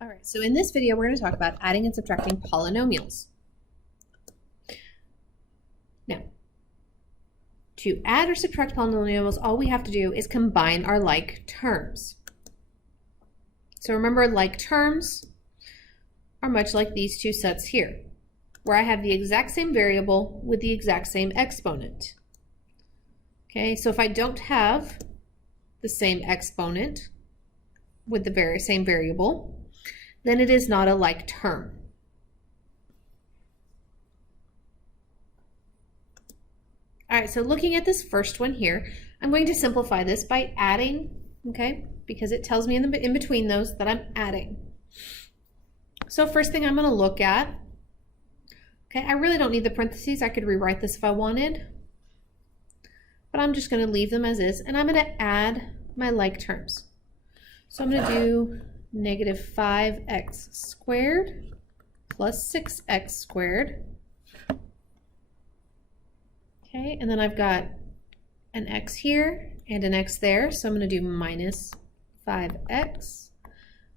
All right, so in this video, we're going to talk about adding and subtracting polynomials. Now, to add or subtract polynomials, all we have to do is combine our like terms. So remember, like terms are much like these two sets here, where I have the exact same variable with the exact same exponent. Okay, so if I don't have the same exponent with the very same variable, then it is not a like term. All right, so looking at this first one here, I'm going to simplify this by adding, okay, because it tells me in between those that I'm adding. So first thing I'm going to look at, okay, I really don't need the parentheses. I could rewrite this if I wanted, but I'm just going to leave them as is, and I'm going to add my like terms. So I'm going to do negative 5x squared plus 6x squared. Okay, and then I've got an x here and an x there, so I'm going to do minus 5x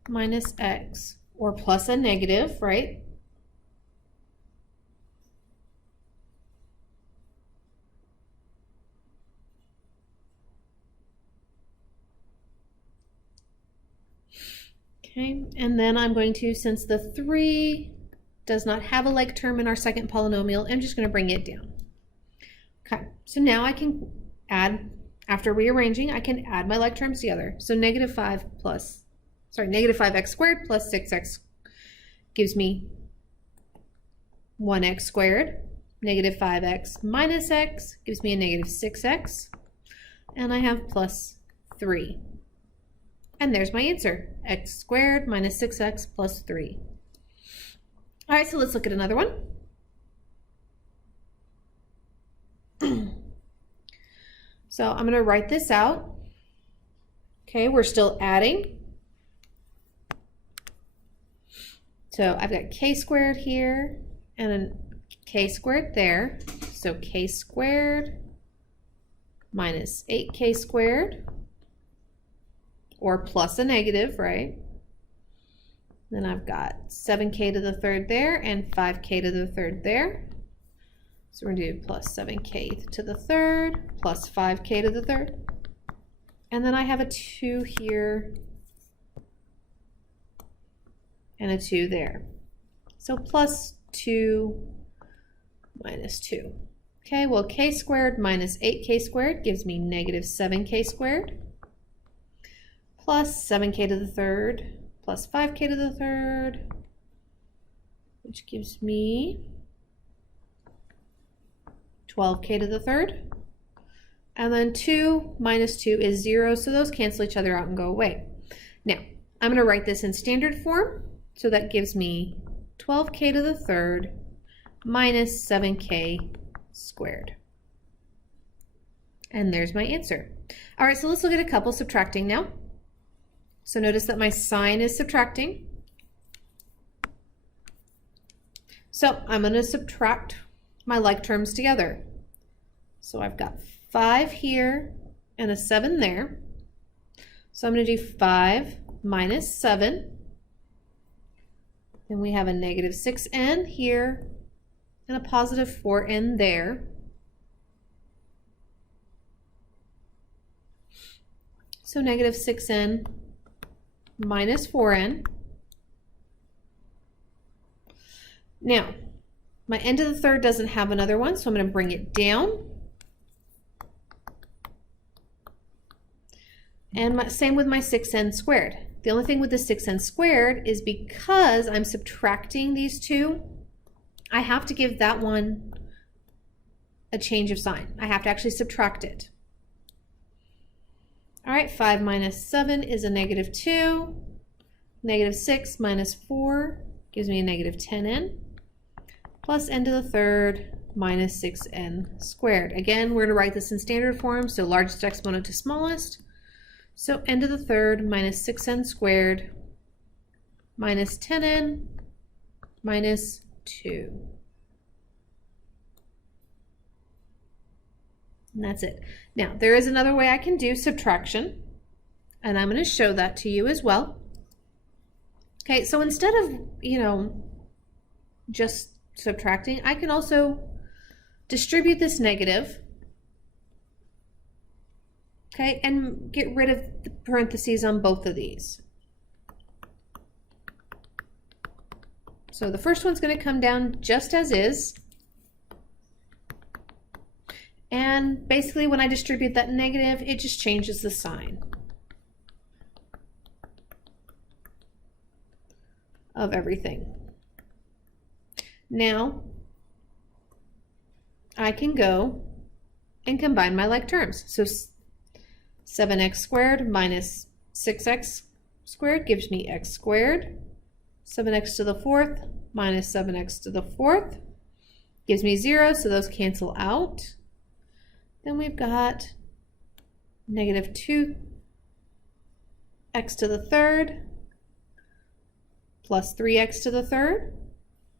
minus x, or plus a negative, right? Okay, and then I'm going to, since the 3 does not have a like term in our second polynomial, I'm just going to bring it down. Okay, so now I can add, after rearranging, I can add my like terms together. So negative 5x squared plus 6x gives me 1x squared. Negative 5x minus x gives me a negative 6x. And I have plus 3. And there's my answer, x squared minus 6x plus 3. All right, so let's look at another one. So I'm going to write this out. Okay, we're still adding. So I've got k squared here and a k squared there. So k squared minus 8k squared, or plus a negative, right? Then I've got 7k to the third there and 5k to the third there. So we're going to do plus 7k to the third plus 5k to the third. And then I have a 2 here and a 2 there. So plus 2 minus 2. Okay, well, k squared minus 8k squared gives me negative 7k squared, plus 7k to the third plus 5k to the third, which gives me 12k to the third. And then 2 minus 2 is 0, so those cancel each other out and go away. Now, I'm going to write this in standard form, so that gives me 12k to the third minus 7k squared. And there's my answer. All right, so let's look at a couple subtracting now. So notice that my sign is subtracting. So I'm going to subtract my like terms together. So I've got 5 here and a 7 there. So I'm going to do 5 minus 7. Then we have a negative 6n here and a positive 4n there. So negative 6n minus 4n. Now, my end of the third doesn't have another one, so I'm going to bring it down. And same with my 6n squared. The only thing with the 6n squared is because I'm subtracting these two, I have to give that one a change of sign. I have to actually subtract it. All right, 5 minus 7 is a negative 2. Negative 6 minus 4 gives me a negative 10n. Plus n to the third minus 6n squared. Again, we're going to write this in standard form, so largest exponent to smallest. So n to the third minus 6n squared minus 10n minus 2. And that's it. Now, there is another way I can do subtraction, and I'm going to show that to you as well. Okay, so instead of, just subtracting, I can also distribute this negative, okay, and get rid of the parentheses on both of these. So the first one's going to come down just as is. And basically when I distribute that negative, it just changes the sign of everything. Now, I can go and combine my like terms. So 7x squared minus 6x squared gives me x squared. 7x to the fourth minus 7x to the fourth gives me 0, so those cancel out. Then we've got negative 2x to the third plus 3x to the third,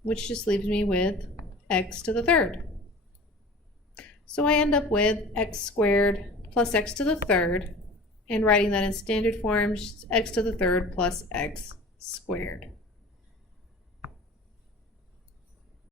which just leaves me with x to the third. So I end up with x squared plus x to the third, and writing that in standard form, x to the third plus x squared.